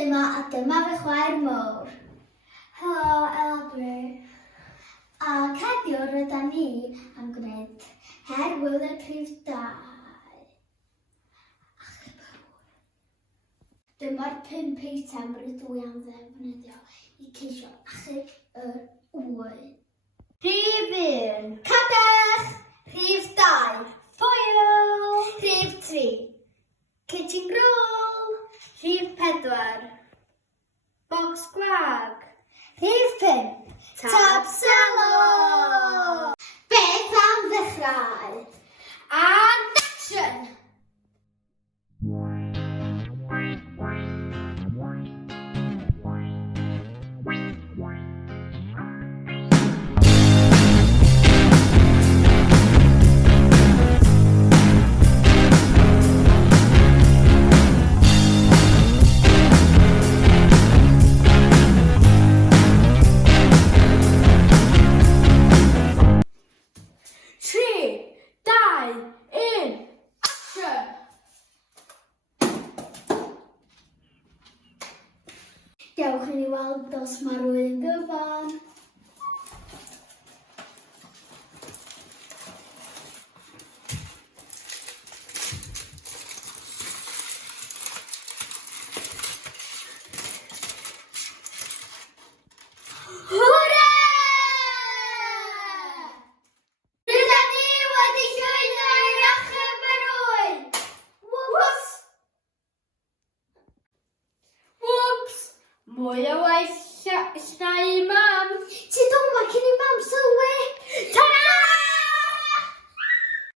yma a dyma fy chwaer mawr. Helo, Elabri. Ac heddiw rydyn ni am gwneud her hwyliog rhif 2. Dyma'r 5 eitem rydw i am ddefnyddio i ceisio achub yr wy. Rhif 1. Cadach. Rhif 2. Foil. Rhif 3. Kitchen roll. Rhif 4. Bocs gwag. Rhif 5. Tab selo. Beth am ddechrau? And action! Dewch i ni weld os mae rhywun gyfan. Hwrê! Rydyn ni wedi llwyddo i'r achub yr wy! Whoops! Whoops! Mwy o waith llnau mam. Ti dod yma cyn i mam sylwi.